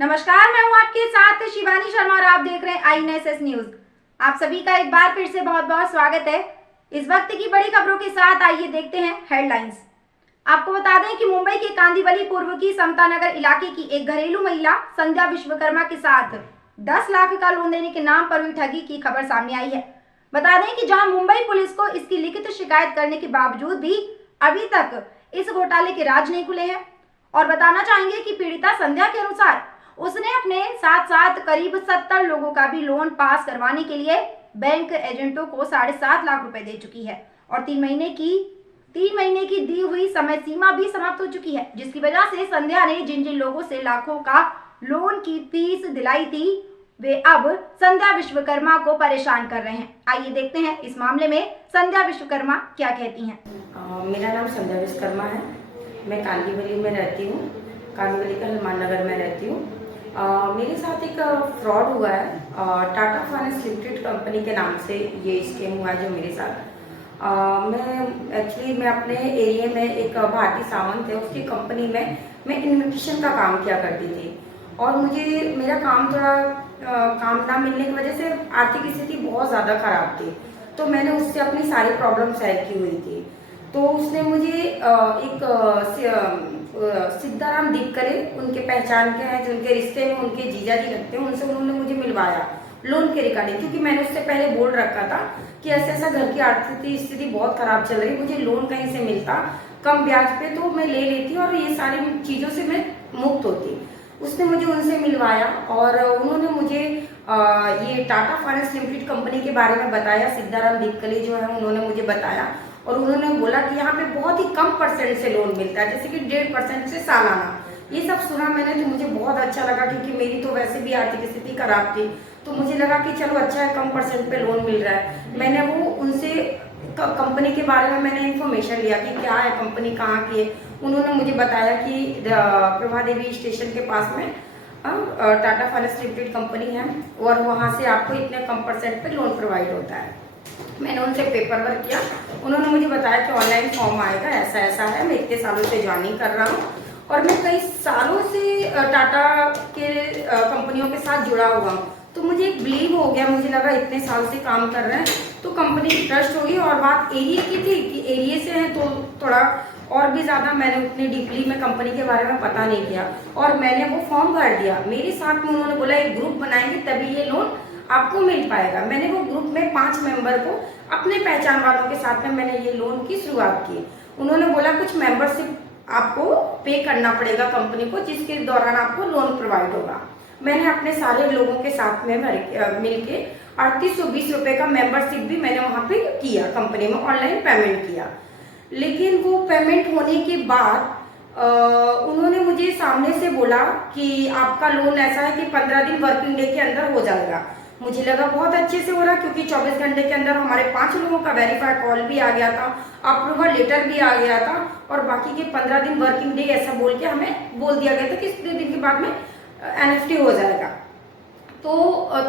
नमस्कार, मैं हूं आपके साथ शिवानी शर्मा और आप देख रहे हैं INSS न्यूज। आप सभी का एक बार फिर से बहुत बहुत स्वागत है। इस वक्त की बड़ी खबरों के साथ आइए देखते हैं हेडलाइंस। आपको बता दें कि मुंबई के कांदिवली पूर्व की समता नगर इलाके की एक घरेलू महिला संध्या विश्वकर्मा के साथ 10 लाख का लोन देने के नाम पर हुई ठगी की खबर सामने आई है। बता दें कि जहां मुंबई पुलिस को इसकी लिखित शिकायत करने के बावजूद भी अभी तक इस घोटाले के राज नहीं खुले हैं। और बताना चाहेंगे कि पीड़िता संध्या के अनुसार उसने अपने साथ साथ करीब 70 लोगों का भी लोन पास करवाने के लिए बैंक एजेंटों को 7.5 लाख रुपए दे चुकी है और 3 महीने की दी हुई समय सीमा भी समाप्त हो चुकी है, जिसकी वजह से संध्या ने जिन जिन लोगों से लाखों का लोन की फीस दिलाई थी वे अब संध्या विश्वकर्मा को परेशान कर रहे हैं। आइए देखते हैं इस मामले में संध्या विश्वकर्मा क्या कहती हैं। मेरा नाम संध्या विश्वकर्मा है। मैं कांदिवली में रहती हूँ। कांदिवली का हनुमान नगर में रहती हूँ। मेरे साथ एक फ्रॉड हुआ है। टाटा फाइनेंस लिमिटेड कंपनी के नाम से ये स्कीम हुआ है जो मेरे साथ। मैं अपने एरिया में एक भारतीय सावंत है, उसकी कंपनी में मैं इन्विटेशन का काम किया करती थी और मुझे मेरा काम थोड़ा काम ना मिलने की वजह से आर्थिक स्थिति बहुत ज़्यादा खराब थी, तो मैंने उससे अपनी सारी प्रॉब्लम शेयर की हुई थी। तो उसने मुझे सिद्धाराम दिक्करे, उनके पहचान के हैं, जो उनके रिश्ते में उनके जीजा जी लगते हैं, उनसे उन्होंने मुझे मिलवाया लोन के रिगार्डिंग, क्योंकि मैंने उससे पहले बोल रखा था कि ऐसा ऐसा घर की आर्थिक स्थिति बहुत खराब चल रही, मुझे लोन कहीं से मिलता कम ब्याज पे तो मैं ले लेती और ये सारी चीज़ों से मैं मुक्त होती। उसने मुझे उनसे मिलवाया और उन्होंने मुझे ये टाटा फाइनेंस लिमिटेड कंपनी के बारे में बताया। सिद्धाराम दिक्करे जो है उन्होंने मुझे बताया और उन्होंने बोला कि यहाँ पे बहुत ही कम परसेंट से लोन मिलता है, जैसे कि 1.5% से सालाना। ये सब सुना मैंने तो मुझे बहुत अच्छा लगा, क्योंकि मेरी तो वैसे भी आर्थिक स्थिति खराब थी, तो मुझे लगा कि चलो अच्छा है, कम परसेंट पे लोन मिल रहा है। मैंने वो उनसे कंपनी के बारे में मैंने इन्फॉर्मेशन लिया कि क्या है कंपनी, कहाँ की है। उन्होंने मुझे बताया कि प्रभा देवी स्टेशन के पास में टाटा फाइनेंस लिमिटेड कंपनी है और वहाँ से आपको इतने कम परसेंट पे लोन प्रोवाइड होता है। मैंने उनसे पेपर वर्क किया। उन्होंने मुझे बताया कि ऑनलाइन फॉर्म आएगा, ऐसा ऐसा है। मैं इतने सालों से ज्वाइनिंग कर रहा हूँ और मैं कई सालों से टाटा के कंपनियों के साथ जुड़ा हुआ हूँ, तो मुझे एक बिलीव हो गया। मुझे लगा इतने साल से काम कर रहे हैं तो कंपनी की ट्रस्ट होगी। और बात एरिया की थी कि एरिया से है तो थोड़ा और भी ज़्यादा मैंने उतनी डीपली में कंपनी के बारे में पता नहीं किया और मैंने वो फॉर्म भर दिया। मेरे साथ में उन्होंने बोला एक ग्रुप बनाएंगे तभी ये लोन आपको मिल पाएगा। मैंने वो ग्रुप में 5 मेंबर को अपने पहचान वालों के साथ में मैंने ये लोन की शुरुआत की। उन्होंने बोला कुछ मेंबरशिप आपको पे करना पड़ेगा कंपनी को, जिसके दौरान आपको लोन प्रोवाइड होगा। मैंने अपने सारे लोगों के साथ में मिलके 3820 रुपये का मेंबरशिप भी मैंने वहाँ पे किया, कंपनी में ऑनलाइन पेमेंट किया। लेकिन वो पेमेंट होने के बाद उन्होंने मुझे सामने से बोला कि आपका लोन ऐसा है कि 15 दिन वर्किंग डे के अंदर हो जाएगा। मुझे लगा बहुत अच्छे से हो रहा, क्योंकि 24 घंटे के अंदर हमारे 5 लोगों का वेरीफाई कॉल भी आ गया था, अप्रूवल लेटर भी आ गया था और बाकी के 15 दिन वर्किंग डे ऐसा बोल के हमें बोल दिया गया था कि इतने दिन के बाद में NFT हो जाएगा। तो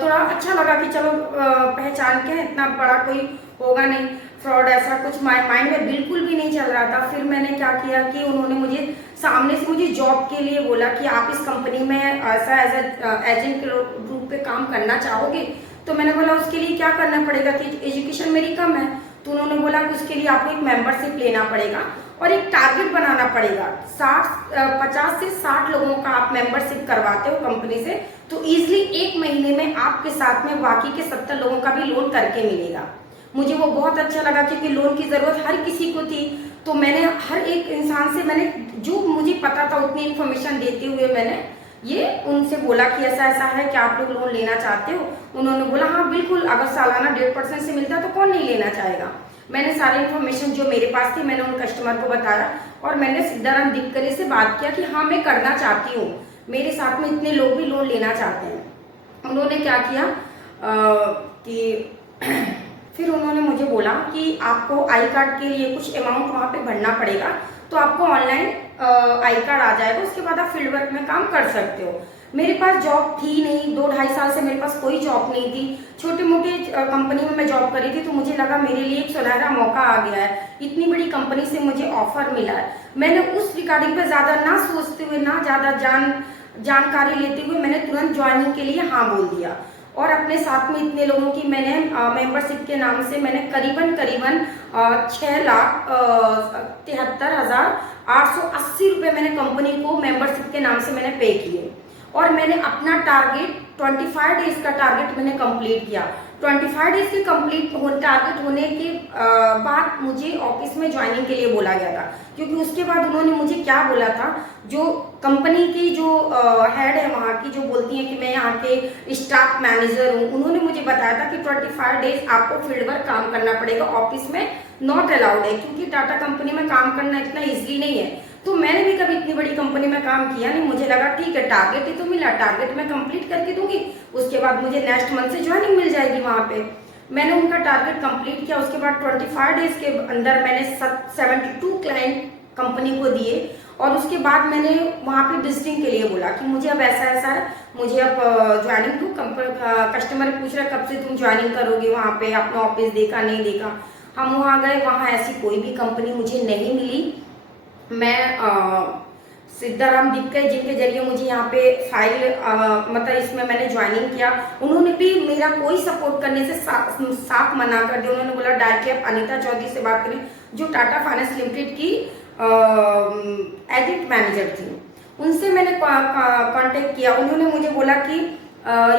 थोड़ा अच्छा लगा कि चलो पहचान के इतना बड़ा कोई होगा नहीं फ्रॉड, ऐसा कुछ माइंड में बिल्कुल भी नहीं चल रहा था। फिर मैंने क्या किया कि उन्होंने मुझे सामने से मुझे जॉब के लिए बोला कि आप इस कंपनी में ऐसा एज एजेंट के रूप पे काम करना चाहोगे। तो मैंने बोला उसके लिए क्या करना पड़ेगा कि एजुकेशन मेरी कम है। तो उन्होंने बोला कि उसके लिए आपको एक मेंबरशिप लेना पड़ेगा और एक टारगेट बनाना पड़ेगा। 50 से 60 लोगों का आप मेंबरशिप करवाते हो कंपनी से तो ईजिली 1 महीने में आपके साथ में बाकी के 70 लोगों का भी लोन करके मिलेगा। मुझे वो बहुत अच्छा लगा, क्योंकि लोन की ज़रूरत हर किसी को थी। तो मैंने हर एक इंसान से मैंने जो मुझे पता था उतनी इन्फॉर्मेशन देते हुए मैंने ये उनसे बोला कि ऐसा ऐसा है कि आप लोग लोन लेना चाहते हो। उन्होंने बोला हाँ बिल्कुल, अगर सालाना 1.5% से मिलता है तो कौन नहीं लेना चाहेगा। मैंने सारी इन्फॉर्मेशन जो मेरे पास थी मैंने उन कस्टमर को बताया और मैंने सिद्धाराम दिक्करे से बात किया कि हाँ मैं करना चाहती हूँ, मेरे साथ में इतने लोग भी लोन लेना चाहते हैं। उन्होंने क्या किया कि फिर उन्होंने मुझे बोला कि आपको आई कार्ड के लिए कुछ अमाउंट वहाँ पे भरना पड़ेगा, तो आपको ऑनलाइन आई कार्ड आ जाएगा, उसके बाद आप फील्ड वर्क में काम कर सकते हो। मेरे पास जॉब थी नहीं, 2-2.5 साल से मेरे पास कोई जॉब नहीं थी। छोटी मोटी कंपनी में मैं जॉब करी थी, तो मुझे लगा मेरे लिए एक सुनहरा मौका आ गया है, इतनी बड़ी कंपनी से मुझे ऑफर मिला है। मैंने उस रिगार्डिंग पे ज़्यादा ना सोचते हुए, ना ज़्यादा जानकारी लेते हुए मैंने तुरंत ज्वाइनिंग के लिए हाँ बोल दिया। और अपने साथ में इतने लोगों की मैंने मेंबरशिप के नाम से मैंने करीबन 6,73,880 रुपये मैंने कंपनी को मेंबरशिप के नाम से मैंने पे किए। और मैंने अपना टारगेट 25 डेज का टारगेट मैंने कंप्लीट किया। 25 डेज के टारगेट होने के बाद मुझे ऑफिस में ज्वाइनिंग के लिए बोला गया था, क्योंकि उसके बाद उन्होंने मुझे क्या बोला था, जो कंपनी की जो हेड है वहाँ की, जो बोलती हैं कि मैं यहाँ के स्टाफ मैनेजर हूँ, उन्होंने मुझे बताया था कि 25 डेज आपको फील्ड वर्क काम करना पड़ेगा, ऑफिस में नॉट अलाउड है, क्योंकि टाटा कंपनी में काम करना इतना ईजिली नहीं है। तो मैंने भी कभी इतनी बड़ी कंपनी में काम किया नहीं, मुझे लगा ठीक है टारगेट ही तो मिला, टारगेट मैं कंप्लीट करके दूंगी, उसके बाद मुझे नेक्स्ट मंथ से ज्वाइनिंग मिल जाएगी वहाँ पे। मैंने उनका टारगेट कंप्लीट किया। उसके बाद 25 डेज के अंदर मैंने 72 क्लाइंट कंपनी को दिए। और उसके बाद मैंने वहाँ पे विजिटिंग के लिए बोला कि मुझे अब ऐसा ऐसा है, मुझे अब ज्वाइनिंग दो। कस्टमर पूछ रहा कब से तुम ज्वाइनिंग करोगे, वहाँ पे अपना ऑफिस देखा नहीं देखा। हम वहाँ गए, वहाँ ऐसी कोई भी कंपनी मुझे नहीं मिली। मैं सिद्धाराम दिक्कत जिनके जरिए मुझे यहाँ पे फाइल मतलब इसमें मैंने ज्वाइनिंग किया, उन्होंने भी मेरा कोई सपोर्ट करने से साफ मना कर दिया। उन्होंने बोला डायरेक्टली आप अनीता चौधरी से बात करें, जो टाटा फाइनेंस लिमिटेड की एजेंट मैनेजर थी, उनसे मैंने कांटेक्ट किया। उन्होंने मुझे बोला कि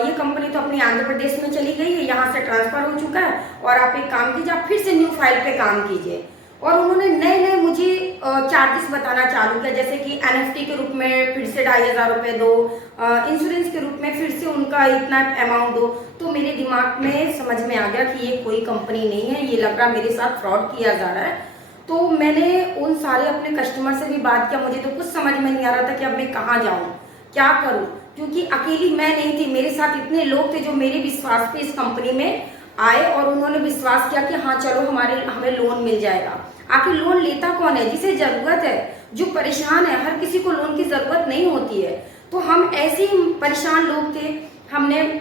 ये कंपनी तो अपनी आंध्र प्रदेश में चली गई है, यहाँ से ट्रांसफर हो चुका है, और आप एक काम कीजिए, आप फिर से न्यू फाइल पे काम कीजिए। और उन्होंने नए नए मुझे चार्जेस बताना चालू किया, जैसे कि एनएफटी के रूप में फिर से 2,500 रुपये दो, इंश्योरेंस के रूप में फिर से उनका इतना अमाउंट दो। तो मेरे दिमाग में समझ में आ गया कि ये कोई कंपनी नहीं है, ये लग रहा मेरे साथ फ्रॉड किया जा रहा है। तो मैंने उन सारे अपने कस्टमर से भी बात किया। मुझे तो कुछ समझ में नहीं आ रहा था कि अब मैं कहाँ जाऊँ, क्या करूँ, क्योंकि अकेली मैं नहीं थी, मेरे साथ इतने लोग थे जो मेरे विश्वास पे इस कंपनी में आए और उन्होंने विश्वास किया कि हाँ चलो हमें लोन मिल जाएगा। आखिर लोन लेता कौन है? जिसे जरूरत है, जो परेशान है। हर किसी को लोन की जरूरत नहीं होती है। तो हम ऐसे ही परेशान लोग थे। हमने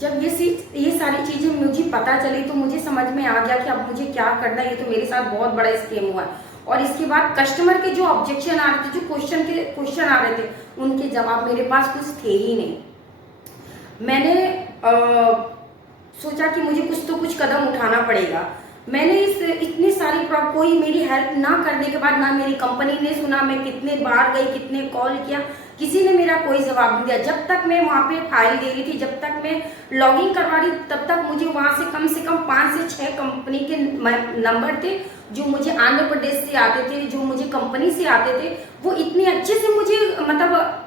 जब ये सारी चीजें मुझे पता चली तो मुझे समझ में आ गया कि अब मुझे क्या करना है। ये तो मेरे साथ बहुत बड़ा स्कैम हुआ है। और इसके बाद कस्टमर के जो ऑब्जेक्शन आ रहे थे, जो क्वेश्चन आ रहे थे, उनके जवाब मेरे पास कुछ थे ही नहीं। मैंने सोचा कि मुझे कुछ कदम उठाना पड़ेगा। मैंने इतनी सारी कोई मेरी हेल्प ना करने के बाद, ना मेरी कंपनी ने सुना, मैं कितने बार गई, कितने कॉल किया, किसी ने मेरा कोई जवाब नहीं दिया। जब तक मैं वहाँ पे फाइल दे रही थी, जब तक मैं लॉगिंग करवा रही, तब तक मुझे वहाँ से कम 5 से 6 कंपनी के नंबर थे जो मुझे आंध्र प्रदेश से आते थे, जो मुझे कंपनी से आते थे। वो इतने अच्छे से मुझे मतलब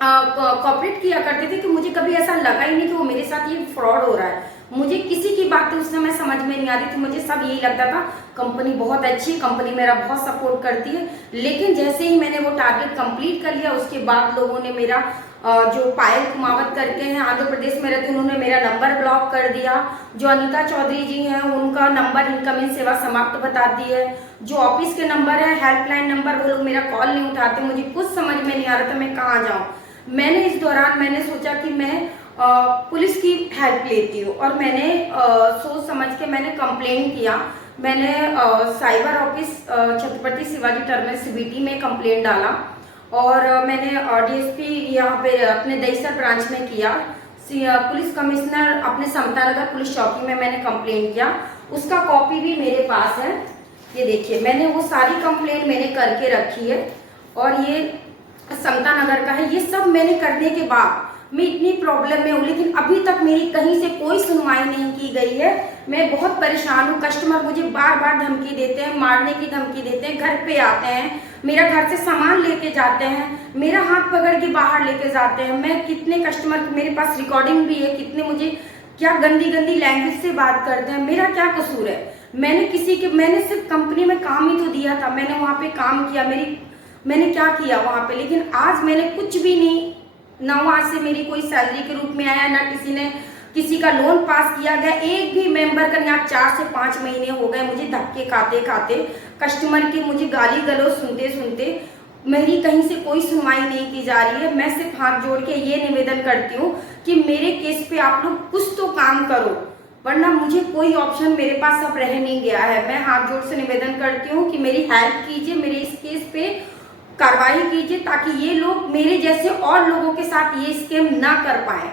कॉपरेट किया करते थे कि मुझे कभी ऐसा लगा ही नहीं कि वो मेरे साथ ये फ्रॉड हो रहा है। मुझे किसी की बात उस समय समझ में नहीं आ रही थी। मुझे सब यही लगता था कंपनी बहुत अच्छी, कंपनी मेरा बहुत सपोर्ट करती है। लेकिन जैसे ही मैंने वो टारगेट कंप्लीट कर लिया, उसके बाद लोगों ने मेरा जो पायल कुमावत करके हैं, आंध्र प्रदेश में रहते, उन्होंने मेरा नंबर ब्लॉक कर दिया। जो अनीता चौधरी जी हैं, उनका नंबर इनकमिंग सेवा समाप्त बताती है। जो ऑफिस के नंबर है, हेल्पलाइन नंबर, वो लोग मेरा कॉल नहीं उठाते। मुझे कुछ समझ में नहीं आ रहा था मैं कहाँ जाऊँ। मैंने इस दौरान मैंने सोचा कि मैं पुलिस की हेल्प लेती हूँ, और मैंने सोच समझ के मैंने कंप्लेन किया। मैंने cyber office Chhatrapati Shivaji terminus CBT में कंप्लेन डाला, और मैंने DSP यहाँ पे अपने दहीसर ब्रांच में किया। पुलिस कमिश्नर अपने समता नगर पुलिस चौकी में मैंने कंप्लेन किया। उसका कॉपी भी मेरे पास है, ये देखिए। मैंने वो सारी कंप्लेन मैंने करके रखी है, और ये समता नगर का है। ये सब मैंने करने के बाद मैं इतनी प्रॉब्लम में हूँ, लेकिन अभी तक मेरी कहीं से कोई सुनवाई नहीं की गई है। मैं बहुत परेशान हूँ। कस्टमर मुझे बार बार धमकी देते हैं, मारने की धमकी देते हैं, घर पे आते हैं, मेरा घर से सामान लेके जाते हैं, मेरा हाथ पकड़ के बाहर लेके जाते हैं। मैं कितने कस्टमर, मेरे पास रिकॉर्डिंग भी है, कितने मुझे क्या गंदी गंदी लैंग्वेज से बात करते हैं। मेरा क्या कसूर है? मैंने सिर्फ कंपनी में काम ही तो दिया था, मैंने वहाँ पे काम किया, मैंने क्या किया वहाँ पे। लेकिन आज मैंने कुछ भी नहीं, ना वहाँ से मेरी कोई सैलरी के रूप में आया, ना किसी का लोन पास किया गया। एक भी मेंबर का यहाँ 4 से 5 महीने हो गए मुझे धक्के खाते खाते, कस्टमर की मुझे गाली गलौज सुनते सुनते। मेरी कहीं से कोई सुनवाई नहीं की जा रही है। मैं सिर्फ हाथ जोड़ के ये निवेदन करती हूँ कि मेरे केस पे आप लोग कुछ तो काम करो, वरना मुझे कोई ऑप्शन मेरे पास अब रह नहीं गया है। मैं हाथ जोड़ से निवेदन करती हूँ कि मेरी हेल्प कीजिए, मेरे इस केस पे कार्रवाई कीजिए ताकि ये लोग मेरे जैसे और लोगों के साथ ये स्कैम ना कर पाए।